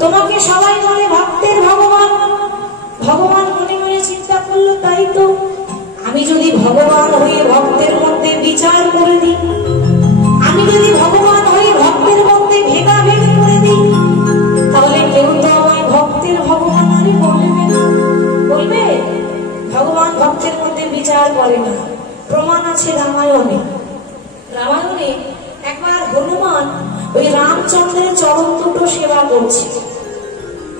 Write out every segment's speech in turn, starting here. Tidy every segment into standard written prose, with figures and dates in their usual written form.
তোমাকে সবাই বলে ভক্তের ভগবান। ভগবান মনে মনে চিন্তা করলো, তাই তো, আমি যদি ভগবান হয়ে ভক্তের মধ্যে বিচার করে দিই, আমি যদি ভগবান হয়ে ভক্তের মধ্যে ভেদাভেদ করে দিই, তাহলে কেউ তো আমায় ভক্তের ভগবান আরে বলবে না। বলবে? ভগবান ভক্তের মধ্যে বিচার করে না। প্রমাণ আছে রামায়ণে। রামায়ণে একবার হনুমান ওই রামচন্দ্রের চরণ দুটো সেবা করছে,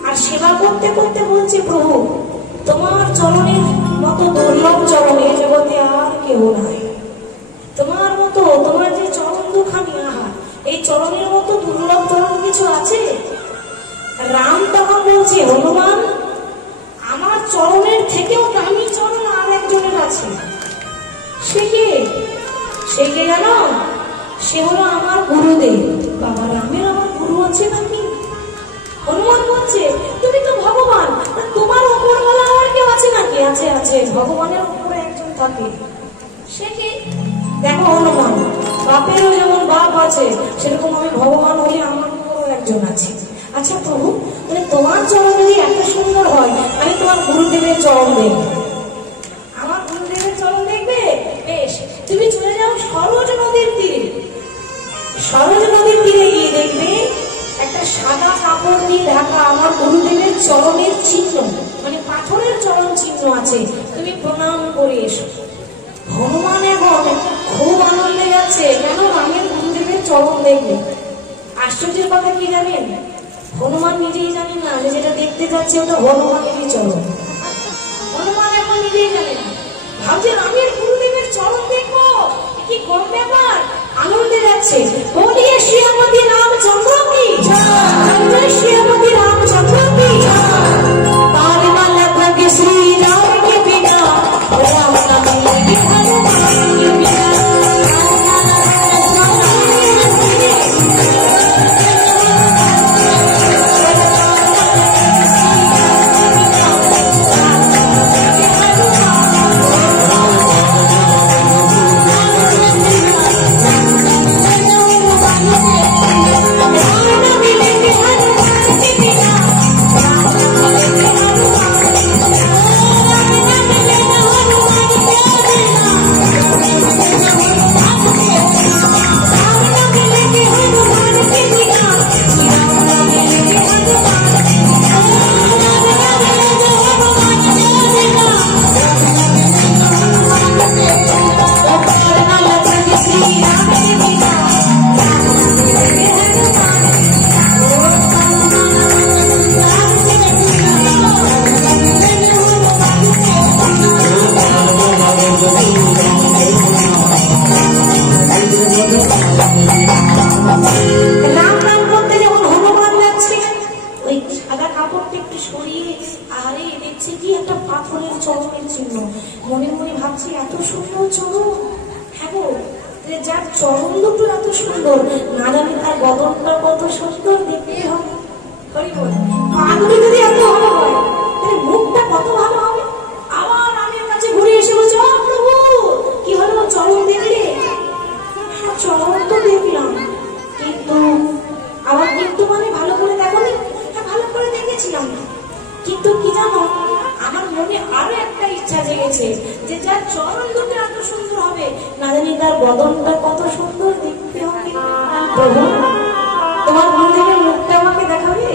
আর সেবা করতে করতে বলছে, প্রভু তোমার চরণের মতো দুর্লভ চরণ এই জগতে আর কেউ নাই। তোমার মতো, তোমার যে চরণ দুখানি, আহা, এই চরণের মতো দুর্লভ চরণ কিছু আছে? রাম তখন বলছে, হনুমান আমার চরণের থেকেও দামি চরণ আর একজনের আছে। সে কে? সে কে জানো? সে হলো আমার গুরুদেব। বাবা, রামের আমার গুরু আছে নাকি? হনুমান বলছে, তুমি তো ভগবান, তোমার উপরওয়ালা আর কেউ আছে নাকি? আছে, আছে, ভগবানের উপরে একজন থাকে। সে কে? দেখো হনুমান, বাপেরও যেমন বাপ আছে, সেরকম আমি ভগবান হলে আমার উপরও একজন আছে। আচ্ছা প্রভু, তাহলে তোমার চরণ যদি এত সুন্দর হয়, আমি তোমার গুরুদেবের চরণ দেখব। আমার গুরুদেবের চরণ দেখবে? বেশ, তুমি চলে যাও সরজ নদীর তীরে। সরজ নদীর তীরে গিয়ে দেখবে একটা সাদা কাপড় দিয়ে ঢাকা আমার গুরুদেবের চরণের চিহ্ন, মানে পাথরের চরণ চিহ্ন আছে, তুমি প্রণাম করে এসো। হনুমান এখন খুব আনন্দে যাচ্ছে, কেন? রামের গুরুদেবের চরণ দেখবে। আশ্চর্যের কথা কি জানেন? হনুমান নিজেই জানেন না যে যেটা দেখতে যাচ্ছে ওটা হনুমানেরই চরণ। হনুমান এখন নিজেই জানেন না, ভাবছে রামের গুরুদেবের চরণ দেখবো, কি কম ব্যাপার, আনন্দে যাচ্ছে। বলিয়ে শ্রীমতী রামচন্দ্র কি জয়, শ্রীমতী রামচন্দ্র কি পার মালা থাকে শ্রী রাম के बिना राम ना मिलेगी हनुमान के बिना। মনে মনে ভাবছি এত সুন্দর চরণ, হ্যাঁ গো, যার চরণ দুটো এত সুন্দর, না জানি তার বদনটা কত সুন্দর দেখতে হবে। পাগুলি যদি এত ভালো হয়, তাহলে মুখটা কত ভালো হবে। আবার আমার কাছে ঘুরে এসে বলছে, ও প্রভু কি হলো, চরণ দেখলে? হ্যাঁ চরণ তো দেখলাম, কিন্তু আবার কিন্তু মানে ভালো করে দেখো নি? হ্যাঁ ভালো করে দেখেছিলাম, কিন্তু কি জানো, আমার মনে আরো একটা ইচ্ছা জেগেছে যে যার চরণ দুটো এত সুন্দর হবে, না জানি তার বদনটা কত সুন্দর দেখতে হবে। প্রভু তোমার গুরুদেবের মুখটা আমাকে দেখাবে?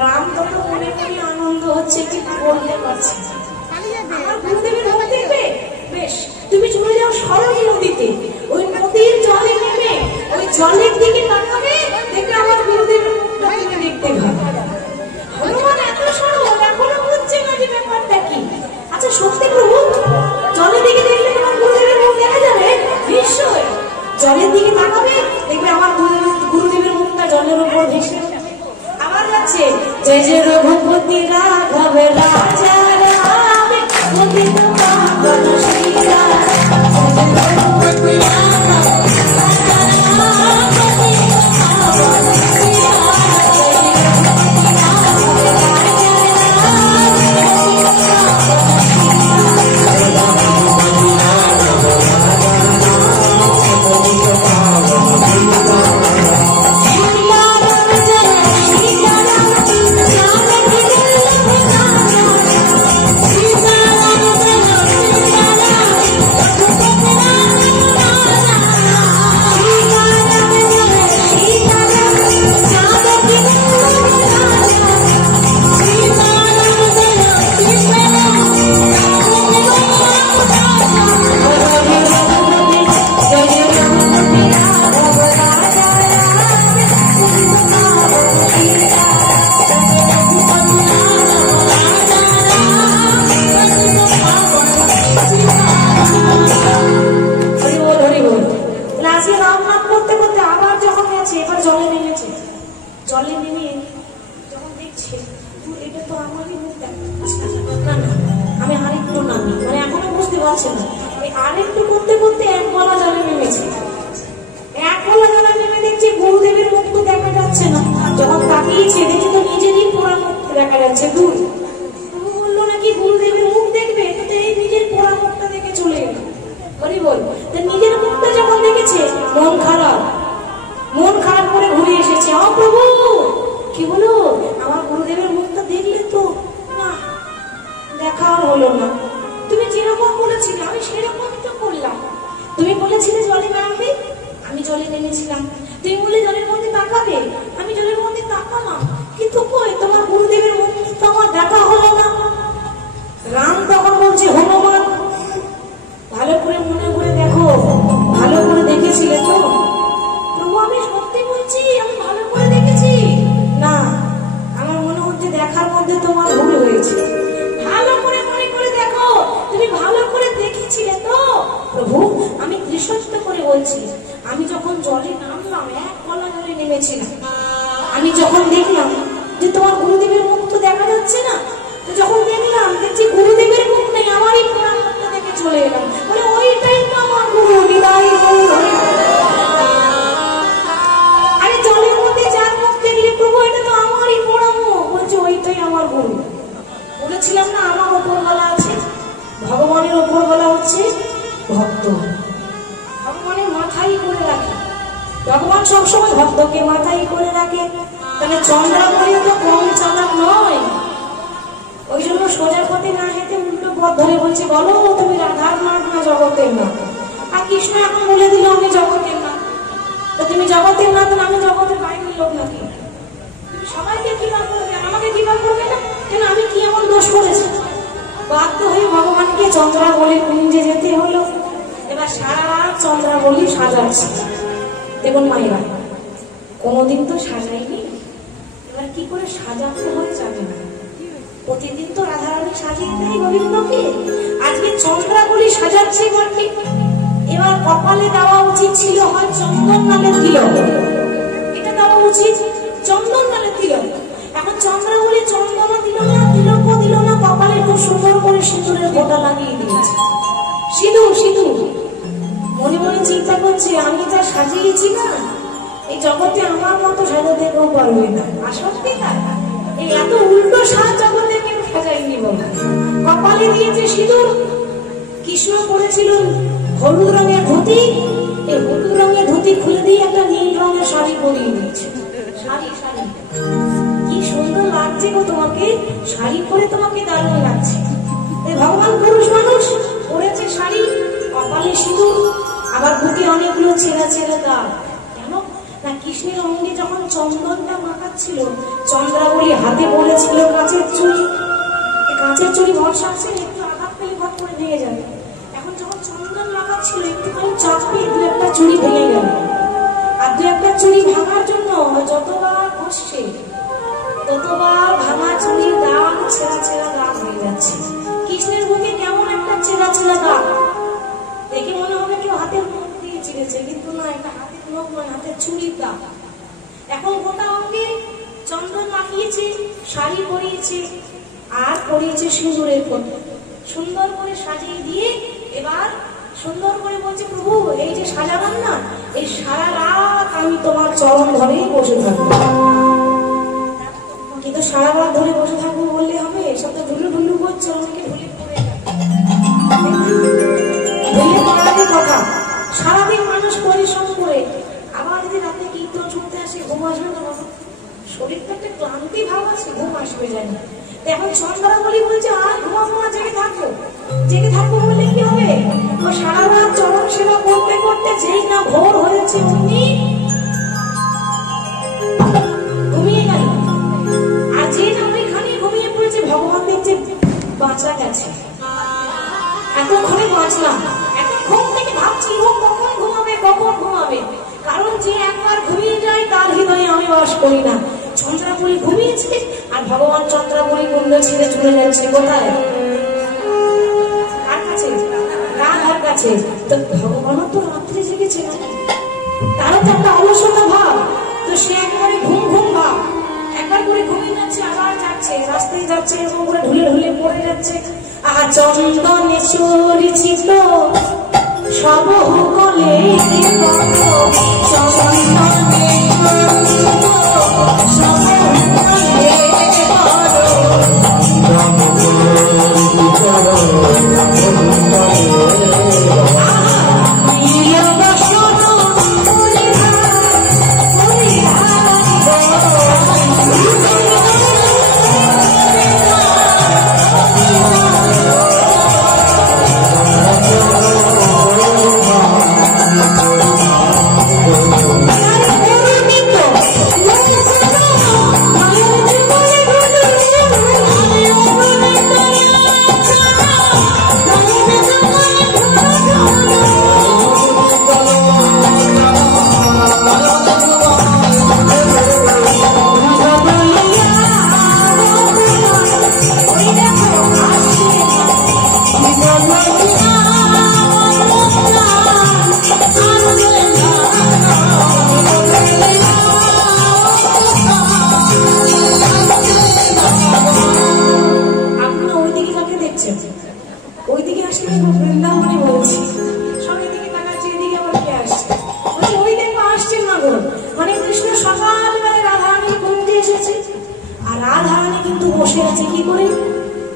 রাম তত মনে মনে আনন্দ হচ্ছে, কিন্তু বলতে পারছে না। আমার গুরুদেবের মুখ দেখবে? বেশ, তুমি চলে যাও সরজ নদীতে, ওই নদীর জলে নেমে ওই জলের দিকে তাকাবে, দেখবে আমার গুরুদেবের মুখটা তুমি দেখতে পাবে। হনুমান এত সরল, এখনো বুঝছে না যে ব্যাপারটা কি। আচ্ছা সত্যি প্রভু, জলের দিকে দেখলে তোমার গুরুদেবের মুখ দেখা যাবে? নিশ্চয়, জলের দিকে তাকাবে, দেখবে আমার গুরুদেবের মুখটা জলের উপর ভেসে আবার যাচ্ছে। জয় জয় রঘুপতি রাঘব রাজা রাম, পতিত পাবন শ্রীরাম, রঘুপতি রাঘব রাজা রাম, পতিত পাবন শ্রীরাম। জলে নেমে যখন দেখছে এটা তো আমারই মুখ দেখা, না না আমি আরেকটু নামি, মানে এখনো বুঝতে পারছে না। আরেকটু করতে করতে এক গলা জলে নেমেছে, এক গলা জলে নেমে দেখছে গুরুদেবের মুখ তো দেখা যাচ্ছে না। যখন তাকিয়েছে দেখে তো নিজেরই পোড়া মুখ দেখা যাচ্ছে দূর। বললো নাকি গুরুদেবের মুখ দেখবে, তো এই নিজের পোড়া মুখটা দেখে চলে গেল। বলি বল, নিজের মুখটা যখন দেখেছে মন খারাপ, মন খারাপ করে ঘুরে এসেছে। ও প্রভু, কি হলো? আমার গুরুদেবের মুখটা দেখলে তো? না, দেখা হলো না। তুমি যেরকম বলেছিলে আমি সেরকমই তো করলাম। তুমি বলেছিলে জলে নামবে, আমি জলে নেমেছিলাম। তুমি বলে জলের মধ্যে তাকাবে, আমি জলের মধ্যে তাকালাম, কিন্তু কই তোমার গুরুদেবের মুখ তো আমার দেখা হলো না। রাম তখন বলছে, হনুমান ভালো করে মনে করে দেখো, ভালো করে দেখেছিলে তো? প্রভু আমি সত্যি বলছি, আমি ভালো করে দেখেছি। না, আমার মনে হচ্ছে দেখার মধ্যে তোমার ভুল হয়েছে। ভালো করে মনে করে দেখো, তুমি ভালো করে দেখেছিলে তো? প্রভু আমি দৃশ্যত করে বলছি, আমি যখন জলে নামলাম, এক গলা জলে নেমেছিলাম, আমি যখন দেখলাম যে তোমার গুরুদেবের মুখ তো দেখা যাচ্ছে না, তো যখন দেখলাম দেখছি গুরুদেবের মুখ নেই, আমারই পোড়া মুখটা দেখে চলে এলাম। বলে ওইটাই তো আমার গুরু, নিতাই গৌর হরি। আরে জলের মধ্যে যার মুখ দেখলে প্রভু এটা তো আমারই পোড়া মুখ, বলছে ওইটাই আমার গুরু। বলেছিলাম না আমার ওপর বলা আছে, ভগবানের ওপর বলা হচ্ছে ভক্ত। ভগবানের মাথায় করে রাখে, ভগবান সবসময় ভক্তকে মাথায় করে রাখে। তাহলে চন্দ্রাবলী তো কম চালাক নয়, ওই জন্য সোজা পথে না হেঁটে উল্টো পথ ধরে বলছে, বলো তুমি রাধার নাথ না জগতের নাথ? আর কৃষ্ণ এখন বলে দিল আমি জগতের নাথ। তো তুমি জগতের নাথ না, আমি জগতের বাইরের লোক নাকি? তুমি সবাইকে কৃপা করবে, আমাকে কৃপা করবে না কেন? আমি কি এমন দোষ করেছি? বাধ্য হয়ে ভগবানকে চন্দ্রাবলী কুঞ্জে যেতে হলো। এবার সারা রাত চন্দ্রাবলী সাজাচ্ছে। দেখুন মায়েরা, কোনোদিন তো সাজাইনি, এবার কি করে সাজাতে হয় জানে না। প্রতিদিন তো রাধারানী সাজিয়ে দেয় গোবিন্দকে, আজকে চন্দ্রাবলী সাজাচ্ছে। এবার কপালে দেওয়া উচিত ছিল হয় চন্দন নামের তিলক, এটা দেওয়া উচিত চন্দন নামের তিলক। এখন চন্দ্রাবলী চন্দনও দিল না, তিলকও দিল না, কপালে খুব সুন্দর করে সিঁদুরের ফোঁটা লাগিয়ে দিয়েছে। সিঁদুর সিঁদুর মনে মনে চিন্তা করছে, আমি যা সাজিয়েছি না, এই জগতে আমার মতো সাজাতে কেউ পারবে না। আসলে এই এত উল্টো সাজ জগতে কেউ সাজাইনি বলে। কপালে দিয়েছে সিঁদুর, কৃষ্ণ পরেছিল হলুদ রঙের ধুতি, এই হলুদ রঙের ধুতি খুলে দিয়ে একটা নীল রঙের শাড়ি পরিয়ে দিয়েছে। শাড়ি শাড়ি কি সুন্দর লাগছে গো তোমাকে, শাড়ি পরে তোমাকে দারুণ লাগছে। ভগবান পুরুষ মানুষ, পরেছে শাড়ি, কপালে সিঁদুর, আবার বুকে অনেকগুলো ছেঁড়া ছেঁড়া দাগ। কেন না, কৃষ্ণের অঙ্গে যখন চন্দনটা মাখাচ্ছিল, চন্দ্রাবলী হাতে পড়েছিল কাঁচের চুড়ি। কাঁচের চুড়ি ভরসা আছে, একটু আঘাত পেলে ভর করে ভেঙে যাবে। এখন যখন চন্দন মাখাচ্ছিল, একটুখানি চাপে দু একটা চুড়ি ভেঙে গেল। আর দু একটা চুড়ি ভাঙার জন্য যতবার ঘষছে, ততবার ভাঙা চুড়ির দাগ, ছেঁড়া ছেঁড়া দাগ হয়ে যাচ্ছে। কৃষ্ণের বুকে কেমন একটা ছেঁড়া ছেঁড়া দাগ, দেখে মনে হবে কেউ হাতের নখ দিয়ে চিড়েছে, কিন্তু না, এটা হাতের নখ নয়, হাতের চুড়ির দাগ। এখন গোটা অঙ্গে চন্দন মাখিয়েছে, শাড়ি পরিয়েছে, আর পরিয়েছে সিঁদুরের ফোঁটা। সুন্দর করে সাজিয়ে দিয়ে এবার সুন্দর করে বলছে, প্রভু এই যে সাজালাম না, এই সারা রাত আমি তোমার চরণ ধরেই বসে থাকবো। কিন্তু সারা রাত ধরে বসে থাকবো বললে হবে? সব তো ঢুলু ঢুলু করছে, অনেকে ঢুলে পড়ে যাবে কথা। সারাদিন মানুষ পরিশ্রম করে আবার যদি রাতে কীর্তন শুনতে আসে, ঘুম আসবে না? শরীরটা একটা ক্লান্তি ভাব আছে, ঘুম আসবে যায় না। এখন চন্দ্রাবলী বলছে আর ঘুমাবো না, জেগে থাকবো। জেগে থাকবো বলে কি হবে? ও সারা রাত চরণ সেবা করতে করতে যেই না ভোর হয়েছে উনি ঘুমিয়ে গেল। আর যে না ওইখানে ঘুমিয়ে পড়েছে, ভগবান দেখছে বাঁচা গেছে, এতক্ষণে বাঁচলাম। এখন ঘুম থেকে ভাবছি ও কখন ঘুমাবে, কখন ঘুমাবে। কারণ যে একবার ঘুমিয়ে যায় তার হৃদয়ে আমি বাস করি না। চন্দ্রাবলী ঘুমিয়েছে, আর ভগবান চন্দ্রাবলী কুণ্ড ছেড়ে চলে যাচ্ছে কোথায়? কার কাছে? রাধার কাছে। তো ভগবানও তো রাত্রে জেগেছে, তারও তো একটা অলসতা ভাব, তো সে একেবারে ঘুম ঘুম ভাব। হয়ে যাচ্ছে। আহা চন্দনে চরিচিত সব কলে চন্দনে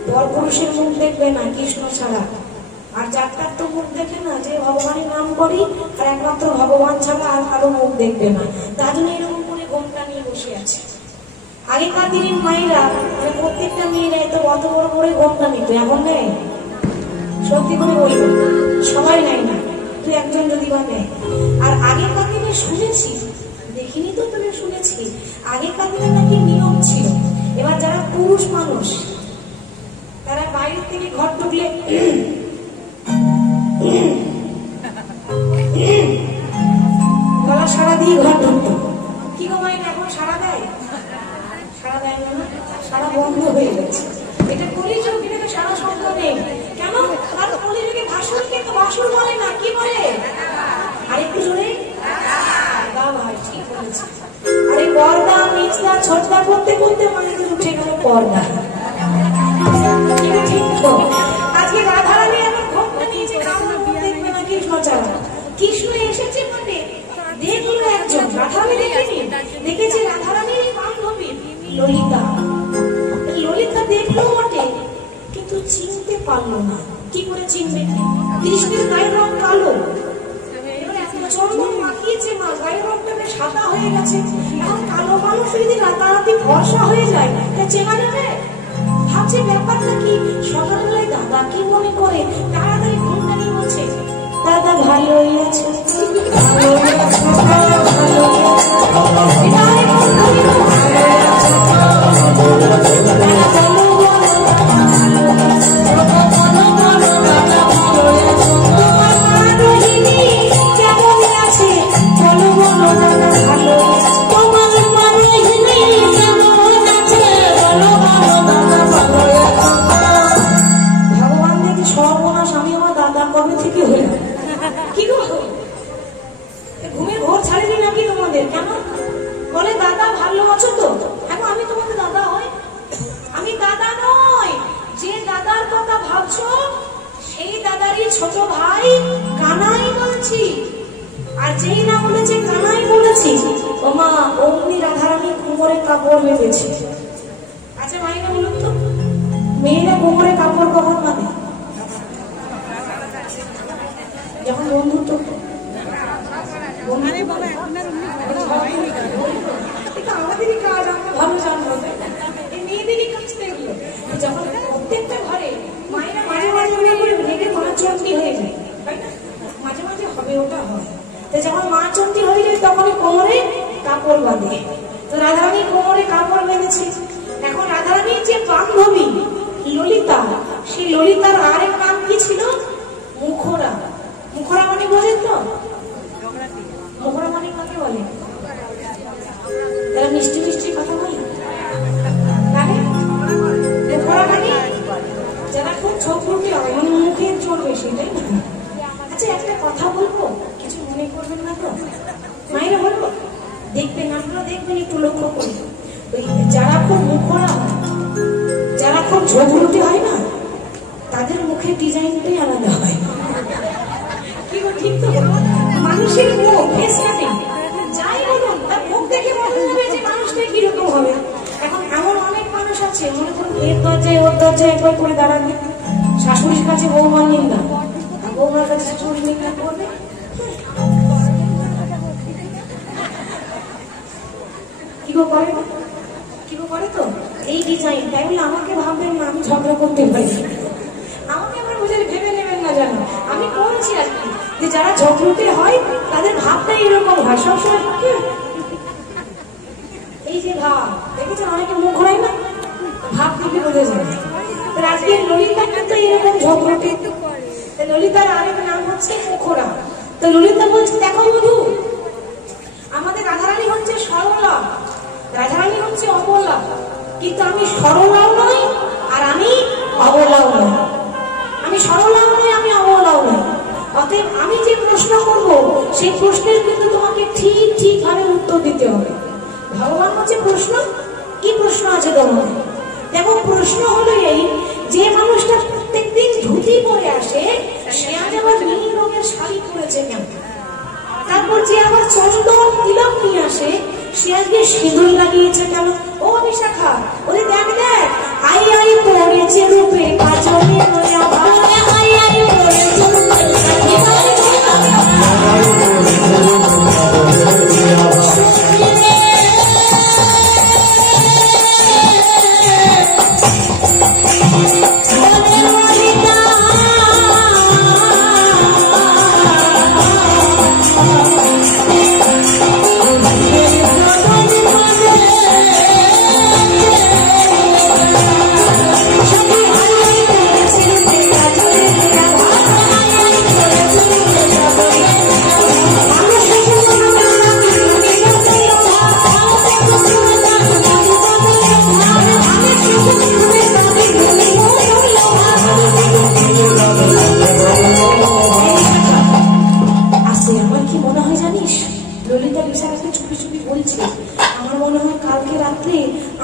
পরপুরুষের মুখ দেখবে না কৃষ্ণ ছাড়া। আর যাত্রার তো মুখ দেখে না যে ভগবানের নাম করি, আর একমাত্র ভগবান ছাড়া আর কারো মুখ দেখবে না। তার জন্য এরকম করে ঘোমটা নিয়ে বসে আছে। আগেকার দিনের মায়েরা মানে প্রত্যেকটা মেয়েরা তো অত বড় করে ঘোমটা নিত, এখন নেই। সত্যি করে বলবো সবাই নেয় না, তুই একজন যদি বা নেয়। আর আগেকার দিনে শুনেছি, দেখিনি তো তুমি শুনেছি, আগেকার দিনে নাকি নিয়ম ছিল। এবার যারা পুরুষ মানুষ তারা বাইরে থেকে ঘর ঢুকলে গলা সারা দিয়ে ঘর ঢুকতো। কি গো মায়ের এখন সারা দেয়? সারা দেয় না, সারা বন্ধ হয়ে গেছে। এটা কলিযুগ, এটা সারা শব্দ নেই কেন? কারণ কলিযুগে ভাসুরকে তো ভাসুর বলে না, কি বলে? আরেকটু জোরে ভাই, ঠিক বলেছে। আরে পর্দা নিচদা ছোটদা করতে করতে মায়েদের উঠে গেল পর্দা। আজকে রাধারানী আমার ঘোমটা নিয়েছে, কারণ দেখবে না কৃষ্ণ ছাড়া। কৃষ্ণ এসেছে মানে দেখলো একজন, রাধারানী দেখেনি, দেখেছে রাধারানীর বান্ধবী ললিতা। ললিতা দেখলো বটে, কিন্তু চিনতে পারলো না। কি করে চিনবে? কৃষ্ণের গায়ের রং কালো, চন্দন মাখিয়েছে মা, গায়ের রংটা সাদা হয়ে গেছে। এখন কালো মানুষ যদি রাতারাতি ফর্সা হয়ে যায় তা চেনা যাবে? ভাবছে ব্যাপারটা কি। সকালবেলায় দাদা কি মনে করে তাড়াতাড়ি ঘুমটা নিয়ে বলছে, দাদা ভালোই আছে, ঘুমের ঘোর ছাড়েনি নাকি তোমাদের? কেন বলে দাদা ভালো আছো তো? এখন আমি তোমাদের দাদা হই? আমি দাদা নই। যে দাদার কথা ভাবছো সেই দাদারই ছোট ভাই কানাই বলছি। আর যেই না বলেছে কানাই বলেছি, ও মা অমনি রাধারানী কোমরে কাপড় বেঁধেছে। আচ্ছা মাইনা বলুন তো, মেয়েরা কোমরে কাপড় কখন বাঁধে? যখন বন্ধুত্ব। আমাদেরই কাজ, আমরা ভালো জানবো, এই মেয়েদেরই কাজ দেখলো। যখন প্রত্যেকটা ঘরে মায়েরা মাঝে মাঝে করে রেগে মা চন্ডী হয়ে যায়, তাই না? মাঝে মাঝে হবে, ওটা হয়। যখন মা চন্ডী হয়ে যায় তখন কোমরে কাপড় বাঁধে। তো রাধারানী কোমরে কাপড় বেঁধেছে। এখন রাধারানীর যে বান্ধবী ললিতা, সেই ললিতার আরেক নাম কি ছিল? মুখরা। মুখরা মানে বোঝেন তো? মুখরা মানে কাকে বলে? তারা মিষ্টি মিষ্টি কথা বলে, মুখরা মানে যারা খুব চোখ ফুটে হয়, মানে মুখের জোর বেশি, তাই না? আচ্ছা একটা কথা বলবো, কিছু মনে করবেন না তো? মায়েরা বলবো, দেখবেন আপনারা, দেখবেন একটু লক্ষ্য করি, ওই যারা খুব মুখরা, যারা খুব ঝোঁক হয় না, মুখের ডিজাইনটাই আলাদা হয়। কি গো, ঠিক তো? মানুষের মুখ, ফেস কাটিং যাই বলুন, তার মুখ দেখে বোঝা যাবে যে মানুষটা কিরকম হবে। এখন এমন অনেক মানুষ আছে, মনে করুন এর দরজায় ওর দরজায় একবার করে দাঁড়াবে, শাশুড়ির কাছে বৌমার নিন্দা, বৌমার কাছে শাশুড়ি নিন্দা করবে। কি গো করে, কি গো করে তো এই ডিজাইন। তাই বলে আমাকে ভাববেন না আমি ঝগড়া করতে পারি, আমাকে আবার বুঝে ভেবে নেবেন না জানো। আমি বলছি আর কি যে যারা ঝগড়তে হয় তাদের ভাবটা এরকম হয় সবসময়। এই যে ভাব দেখেছেন, অনেকে মুখ ঘোরায় না, ভাব থেকে বোঝা যায়। আজকে ললিতা কিন্তু এরকম ঝগড়তে। ললিতার আরেক নাম হচ্ছে মুখরা। তো ললিতা বলছে, দেখো বধূ, আমাদের রাধারানী হচ্ছে সরলা, রাধারানী হচ্ছে অবলা, কিন্তু আমি সরলাও নই আর আমি অবলাও নই। আমি সরলাও নই, আমি অবলাও নই। অতএব আমি যে প্রশ্ন করব সেই প্রশ্নের কিন্তু তোমাকে ঠিক ঠিক ভাবে উত্তর দিতে হবে। ভগবান হচ্ছে প্রশ্ন। কি প্রশ্ন আছে তোমার? দেখো, প্রশ্ন হলো এই, যে মানুষটা প্রত্যেকদিন ধুতি পরে আসে সে আজ আবার নীল রঙের শাড়ি পরেছে কেন? তারপর যে আবার চন্দন তিলক নিয়ে আসে সে আজকে সিঁদুর লাগিয়েছে কেন? ও বিশাখা, ওরে দেখ দেখ, আই আই পড়েছে রূপে কাজলে নয়া ভালে, আই আই পড়েছে রূপে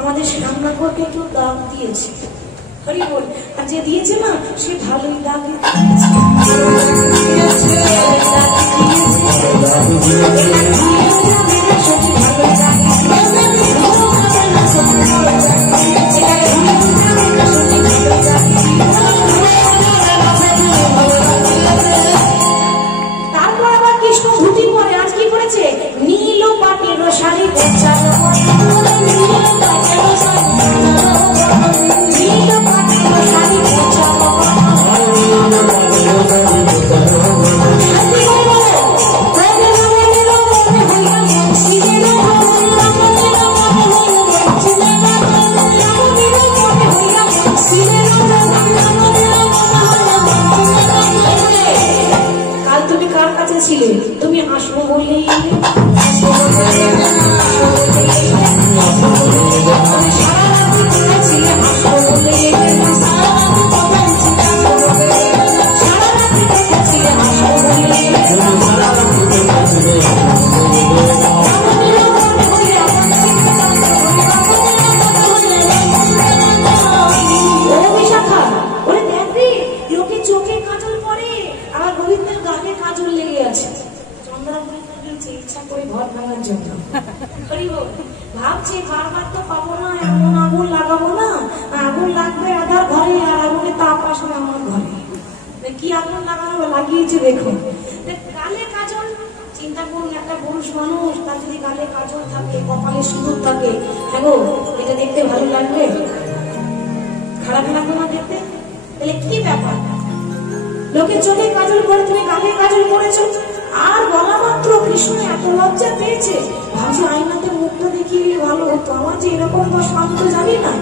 আমাদের সামনাকরকে কেউ দাগ দিয়েছে। হরি বল। আর যে দিয়েছে না সে ভালোই দাগ দিয়েছে। তারপর আবার কৃষ্ণ ধুতি পরে আজ কি করেছে? নীল পাটের শাড়ি ছিলে, তুমি আসবো বললেই ভাবছি বারবার তো পাবো না, এমন আগুন লাগাবো না, আগুন লাগবে আধার ঘরে আর আগুনে তাপ আসবে আমার ঘরে। কি আগুন লাগানো লাগিয়েছে দেখুন। গালে কাজল, চিন্তা করুন, একটা পুরুষ মানুষ তার যদি গালে কাজল থাকে, কপালে সিঁদুর থাকে, হ্যাঁ গো, এটা দেখতে ভালো লাগবে? খারাপ লাগবে না দেখতে? তাহলে কি ব্যাপার? লোকের চোখে কাজল করে তুমি গালে কাজল করেছো, আর বলা মাত্র কৃষ্ণ এত লজ্জা পেয়েছে, ভাবছি আয়নাতে মুখটা দেখিয়ে ভালো হতো। আমার যে এরকম তো শান্ত জানি না,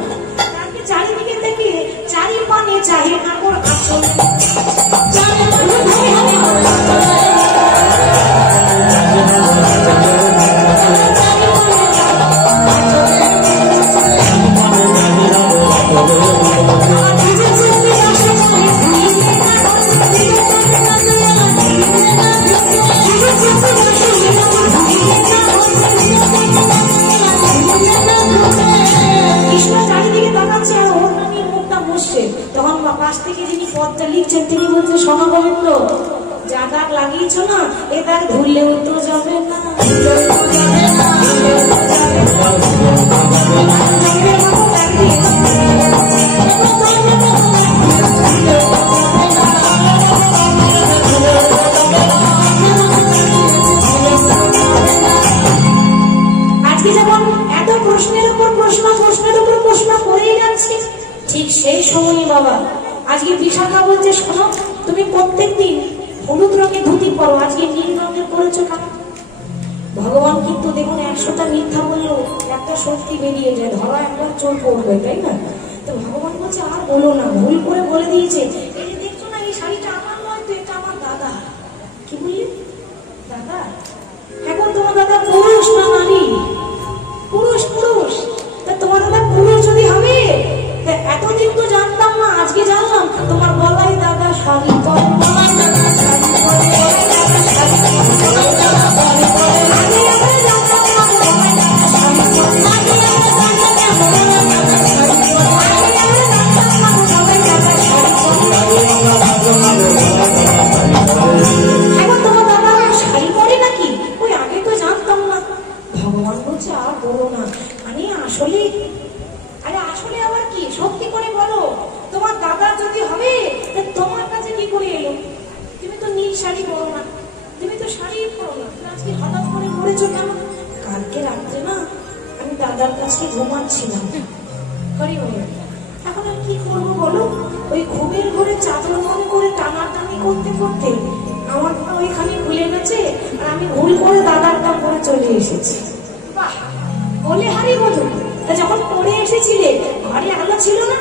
তাকে চারিদিকে দেখে চারি পানে চাহে কাপড় আসল। কৃষ্ণ শোনো গোবিন্দ, যা দাগ লাগিয়েছ না, এ দাগ ধুললেও তো যাবে না। আজকে যেমন এত প্রশ্নের উপর প্রশ্ন, প্রশ্নের উপর প্রশ্ন করেই যাচ্ছে, ঠিক সেই সময় বাবা আজকে বিশাখা বলছে, শোনো তুমি প্রত্যেকদিন হলুদ রঙের ধুতি পরো, আজকে নীল রঙের পরেছো কেন? ভগবান কিন্তু দেখুন 100টা মিথ্যা বললেও একটা সত্যি বেরিয়ে যায়, ধরা একবার চোর পড়বে, তাই না? তো ভগবান বলছে আর বলো না, ভুল করে বলে দিয়েছে, এই যে দেখছো না এই শাড়িটা আমার নয় তো, এটা আমার দাদা। কি বললি? দাদা? এখন তোমার দাদা পুরুষ না নারী? পুরুষ। পুরুষ। তা তোমার দাদা পুরুষ যদি হবে, এতদিন তো জানতাম না, আজকে জানলাম তোমার গলায় দাদা শাড়ি পরে, গলায় দাদা শাড়ি পরে, গলায় দাদা শাড়ি পরে, গলায় দাদা শাড়ি পরে। আগে আমরা জানতাম না গলায় দাদা শাড়ি পরে, আগে আমরা জানতাম না গলায় দাদা শাড়ি পরে, আগে আমরা জানতাম না গলায় দাদা শাড়ি পরে। এখন তোমার দাদা শাড়ি পরে নাকি? ওই আগে তো জানতাম না। ভগবান বলছে আর বলো না, মানে আসলে, আরে আসলে আবার কি, সত্যি করে বলো, তোমার দাদা যদি হবে তোমার কাছে কি করে এলো? তুমি তো নীল শাড়ি পরো না, তুমি তো শাড়ি পরো না, আজকে হঠাৎ করে পড়েছো কেন? কালকে রাত্রে না আমি দাদার কাছে ঘুমাচ্ছিলাম, এখন আর কি করবো বলো, ওই ঘুমের ঘরে চাদর মনে করে টানাটানি করতে করতে আমার ওইখানে ভুলে গেছে, আর আমি ভুল করে দাদার দাম করে চলে এসেছি। বাহ, বলে হারি বধু, যখন পড়ে এসেছিলে ঘরে আলো ছিল না?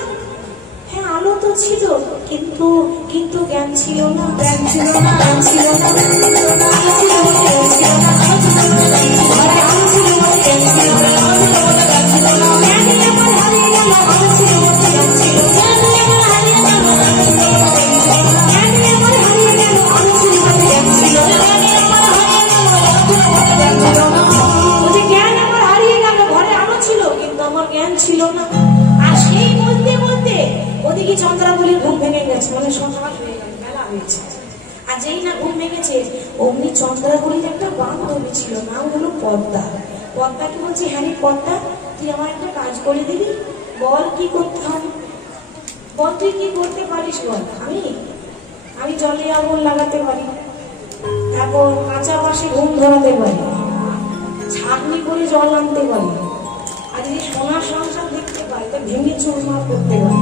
হ্যাঁ আলো তো ছিল, কিন্তু কিন্তু জ্ঞান ছিল না, জ্ঞান ছিল না, জ্ঞান ছিল না, জ্ঞান ছিল না, আলো ছিল না, জ্ঞান ছিল না, আলো ছিল না, ঘরে আলো ছিল না, জ্ঞান ছিল না, আলো ছিল না, জ্ঞান ছিল না, জ্ঞানই আমার হারিয়ে গেল, আলো ছিল না, জ্ঞান ছিল না, জ্ঞানই আমার হারিয়ে গেল, আলো ছিল না, জ্ঞান ছিল না, জ্ঞানই আমার হারিয়ে গেল, আলো ছিল না, জ্ঞান ছিল না, জ্ঞানই আমার হারিয়ে গেল, আলো ছিল না, জ্ঞান ছিল না। বলছে জ্ঞান আমার হারিয়ে গেল, ঘরে আলো ছিল কিন্তু আমার জ্ঞান ছিল না। আর সেই বলতে বলতে ওদিকে চন্দ্রাবলীর ঘুম ভেঙে গেছে, মানে সকাল হয়ে গেল, বেলা হয়েছে। আর যেই না ঘুম ভেঙেছে অমনি চন্দ্রাবলীর একটা বান্ধবী ছিল, নাম হলো পদ্মা। পদ্মাকে বলছি, হ্যাঁ রে পদ্মা, তুই আমার একটা কাজ করে দিবি, বল কি করতে হবে? বল তুই কি করতে পারিস বল। আমি জলে আগুন লাগাতে পারি, তারপর কাঁচা পাশে ঘুম ধরাতে পারি, ছাঁকনি করে জল আনতে পারি, আর যদি সোনার সংসার দেখতে পাই তা ভেঙে চুরমার করতে পারি,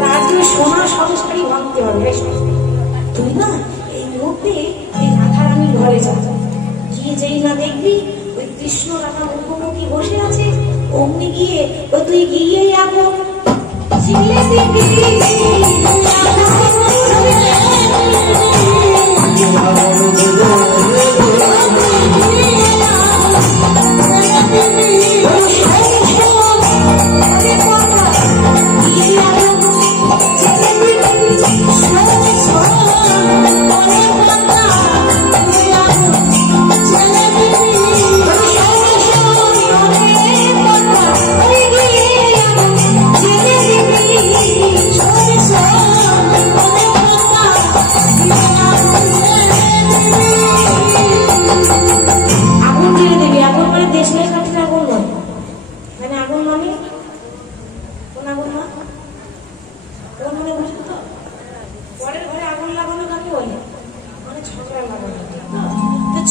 তার জন্য সোনার সংসারই ভাঙতে হবে। তুই না এই মুহূর্তে এই রাধারানীর ঘরে যা, গিয়ে যেই না দেখবি ওই কৃষ্ণ রাধা মুখোমুখি বসে আছে, অমনি গিয়ে ও তুই গিয়ে আগুন ছিলে দিবি।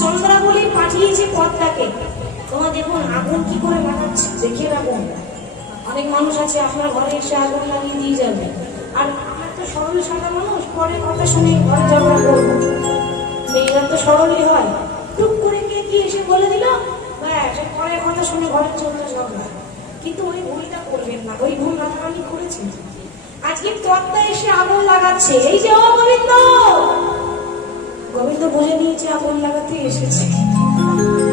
চন্দ্রাবলী পাঠিয়েছে পদ্মাকে, তোমার দেখুন আগুন কি করে লাগাচ্ছে দেখে রাখুন। অনেক মানুষ আছে আপনার ঘরে এসে আগুন লাগিয়ে দিয়ে যাবে, আর আমার তো সরল সাদা মানুষ, পরে কথা শুনে ঘরে ঝগড়া করবো। মেয়েরা তো সরলই হয়, টুক করে কে কি এসে বলে দিল, ব্যাস পরে কথা শুনে ঘরে চলতে ঝগড়া। কিন্তু ওই ভুলটা করবেন না, ওই ভুল রাধারানী করেছেন। আজকে পদ্মা এসে আগুন লাগাচ্ছে, এই যে ও গোবিন্দ, গোবিন্দ বুঝে নিয়েছে আগুন লাগাতে এসেছে।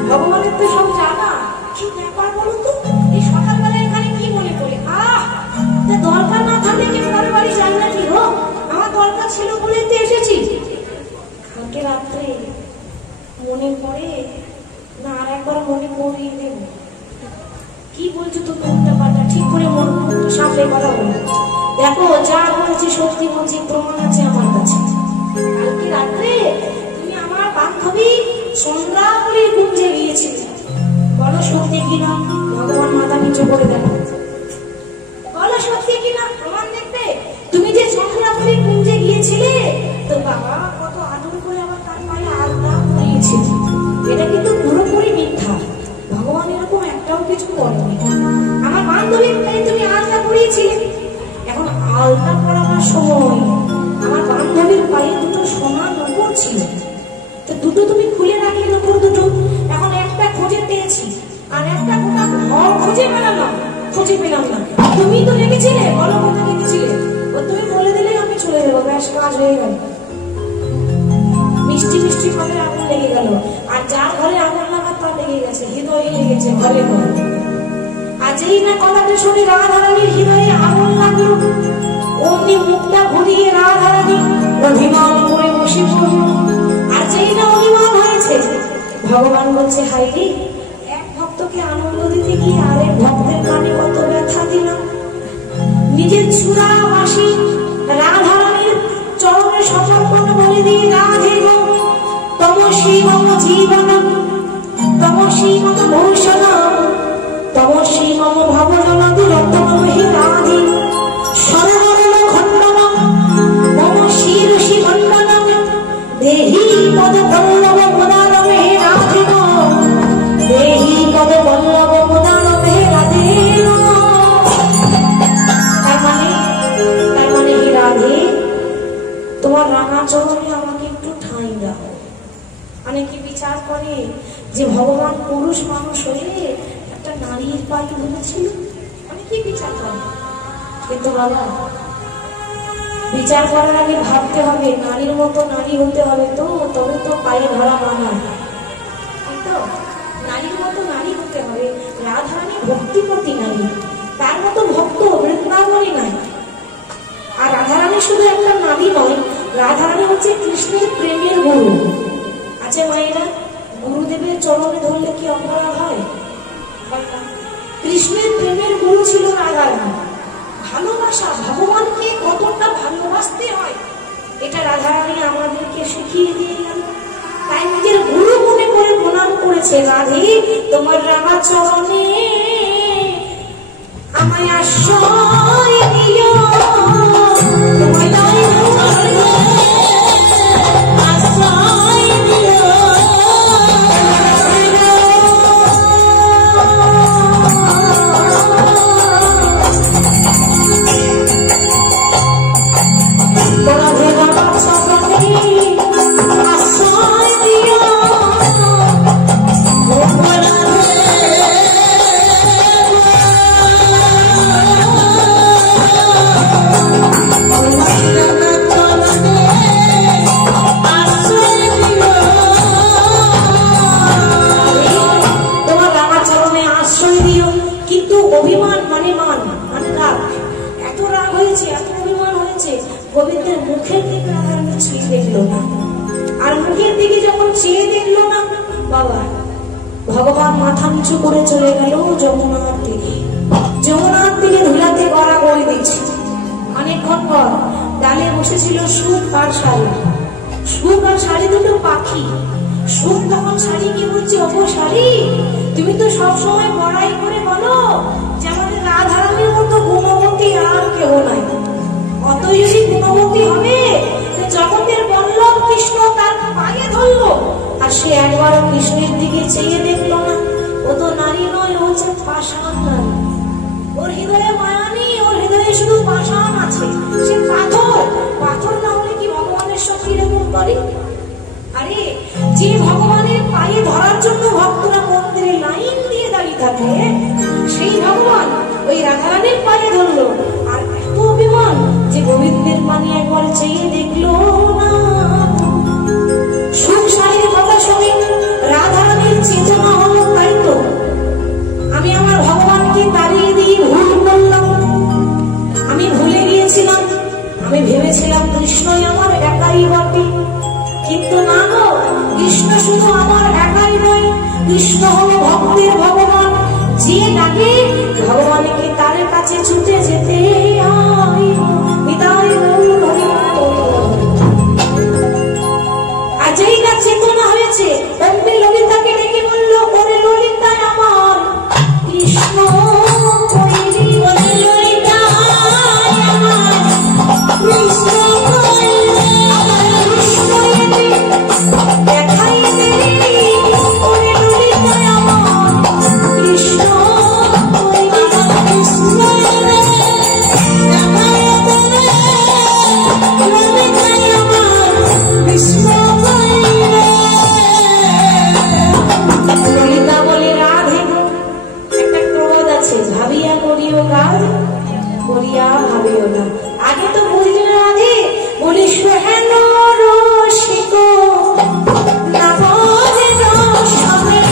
ভগবানের তো সব জানা, কি ব্যাপার বলুন তো, এই সকালবেলা এখানে কি মনে করে? দরকার না থাকলে কি ঘর বাড়ি যাই না কি হোক, আমার দরকার ছিল বলেই তো এসেছি। কালকে রাত্রে মনে পড়ে না, আর একবার মনে পড়িয়ে দেব। কি বলছো তুমি উল্টা পাল্টা, ঠিক করে মন সামনে কথা বলো। দেখো যা বলছি সত্যি বলছি, প্রমাণ আছে আমার কাছে। চন্দ্রাবলীর কুঞ্জে গিয়েছিলে, বলো সত্যি কিনা? ভগবান মাথা নিচু করে দেন, বলো সত্যি কিনা, প্রমাণ দেখবে। তুমি যে চন্দ্রাবলীর কুঞ্জে গিয়েছিলে, তো বাবা কত আদর করে আমার তার পায়ে আলতা পরিয়েছিল, এটা কিন্তু পুরোপুরি মিথ্যা। ভগবান এরকম একটাও কিছু করেনি। আমার বান্ধবীর পায়ে তুমি আলতা পরিয়েছিলে, এখন আলতা পরাবার সময় আমার বান্ধবীর পায়ে দুটো সোনা নূপুর ছিল, তো দুটো তুমি খুলে রাখি নূপুর দুটো, এখন একটা খুঁজে পেয়েছি আর একটা গোটা ঘর খুঁজে পেলাম না, খুঁজে পেলাম না। তুমি তো রেখেছিলে, বলো কোথায় রেখেছিলে? ও তুমি বলে দিলেই আমি চলে যাবো, ব্যাস কাজ হয়ে গেল। মিষ্টি মিষ্টি ভাবে আগুন লেগে গেল, আর যার ঘরে আগুন লাগার তার লেগে গেছে, হৃদয়ে লেগেছে ঘরে ঘরে। আর যেই না কথাটা শুনে রাধারানীর হৃদয়ে আগুন লাগলো, অমনি মুখটা ঘুরিয়ে রাধারানী অভিমান করে বসে পড়ল। আর যেই না অভিমান হয়েছে, ভগবান বলছে হাই রে, এক ভক্তকে আনন্দ দিতে গিয়ে আরেক ভক্তের কানে কত ব্যথা দিলাম। নিজের চূড়া বাসি রাধারানীর চরণে সমর্পণ বলে দিয়ে, রাধে গো তমসি মম জীবনম, তমসি মম ভূষণম, তমসি মম ভবজনতি রত্নমহি রাধে, সরবরণ খণ্ডনম মম শিরসি খণ্ডনম, দেহি পদ পল্লব মুদারমে রাধে গো, দেহি পদ পল্লব মুদারমে রাধে গো। তার মানে হে রাধে, তোমার রাঙা চরণে আমাকে একটু ঠাঁই দাও। অনেকে বিচার করে যে ভগবান পুরুষ মানুষ হয়ে একটা নারীর পায়ে ধরেছিল, অনেকে বিচার করে, কিন্তু বাবা বিচার করার আগে ভাবতে হবে নারীর মতো নারী হতে হবে, তো তবে তো পায়ে ধরা মানায়, তো নারীর মতো নারী হতে হবে। রাধারানী ভক্তিপতি নারী, তার মতো ভক্ত বৃন্দাবনী নাই। আর রাধারানী শুধু একটা নারী নয়, রাধারানী হচ্ছে কৃষ্ণের প্রেমের গুরু। আচ্ছা মায়েরা, গুরুদেবের চরণে ধরলে কি অপরাধ হয়? কৃষ্ণের প্রেমের গুরু ছিল রাধারানী। ভালোবাসা, ভগবানকে কতটা ভালোবাসতে হয়, এটা রাধারানী আমাদেরকে শিখিয়ে দিয়ে গেল। তাই নিজের গুরু মনে করে প্রণাম করেছে, রাধে তোমার রাঙা চরণে আমায় আশ্রয় দিও, তোমায় আশ্রয় দিও। গোবিন্দের মুখের দিকে রাধারানী চেয়ে দেখলো না, আর মুখের দিকে যখন চেয়ে দেখলো না, বাবা ভগবান মাথা নিচু করে চলে গেল যমুনার দিকে। যমুনার দিকে ধুলাতে গড়া করে দিচ্ছে। অনেকক্ষণ পর ডালে বসেছিল সুখ আর শাড়ি, সুখ আর শাড়ি দুটো পাখি। সুখ তখন শাড়িকে বলছে, ওগো শাড়ি, তুমি তো সবসময় বড়াই করে বলো যে আমাদের রাধারানীর মতো গুণবতী আর কেউ নাই। অতই যদি গুণবতী হবে, জগতের বল্লভ কৃষ্ণ তার পায়ে ধরলো, আর সে একবারও কৃষ্ণের দিকে চেয়ে দেখলো না। ও তো নারী নয়, ও হচ্ছে পাষাণ নারী। ওর হৃদয়ে মায়া নেই, ওর হৃদয়ে শুধু পাষাণ আছে। সে পাথর, পাথর না হলে কি ভগবানের সঙ্গে এরকম করে? আরে যে ভগবানের পায়ে ধরার জন্য ভক্তরা মন্দিরে লাইন দিয়ে দাঁড়িয়ে থাকে, সেই ভগবান ওই রাধারানীর পায়ে ধরলো। আর এত অভিমান যে গোবিন্দের পানি একবার চেয়ে দেখলো না। সুখ শাড়ির কথা শুনে রাধারানীর চেতনা হলো, তাই তো আমি আমার ভগবানকে তাড়িয়ে দিয়ে ভুল করলাম। আমি ভুলে গিয়েছিলাম, আমি ভেবেছিলাম কৃষ্ণই আমার একাই বটে, কিন্তু না গো, কৃষ্ণ শুধু আমার একাই নয়, কৃষ্ণ হলো ভক্তের ভগবান। যে ডাকে ভগবানকে তার কাছে ছুটে যেতে হয়। বিদায় দিয়া ভাবিও না। আগে তো বুঝলি না রাধে, বলি সোহেন রসিক না বোঝে রসনে,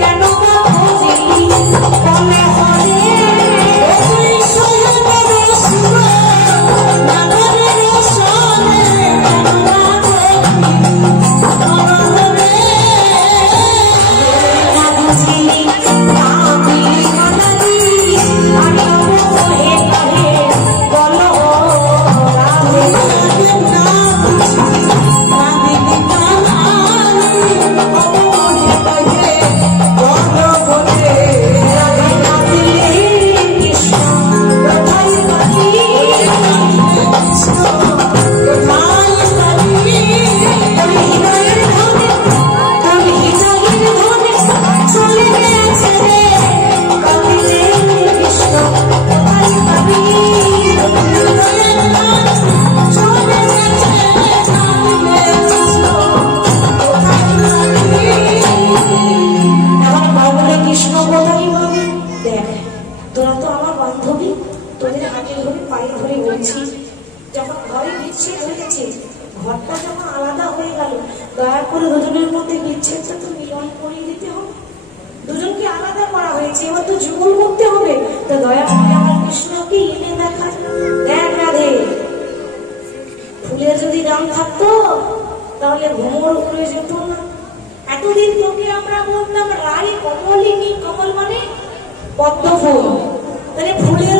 কেন বা বুঝলি বলে হরে সোহেন রসিক না বোঝে রসনে, কেন বা ঘরটা যখন আলাদা হয়ে গেল, দয়া করে দুজনের মধ্যে বিচ্ছেদটা তো মিলন করিয়ে দিতে হবে। দুজনকে আলাদা করা হয়েছে, এবার তো যুগল করতে হবে। তো দয়া করে আমার কৃষ্ণকে এনে দেখায়। দেখ রাধে, ফুলের যদি দাম থাকতো তাহলে ভ্রমর উপরে যেত না। এতদিন তোকে আমরা বলতাম রাই কমলিনী, কমল মানে পদ্ম ফুল, তাহলে ফুলের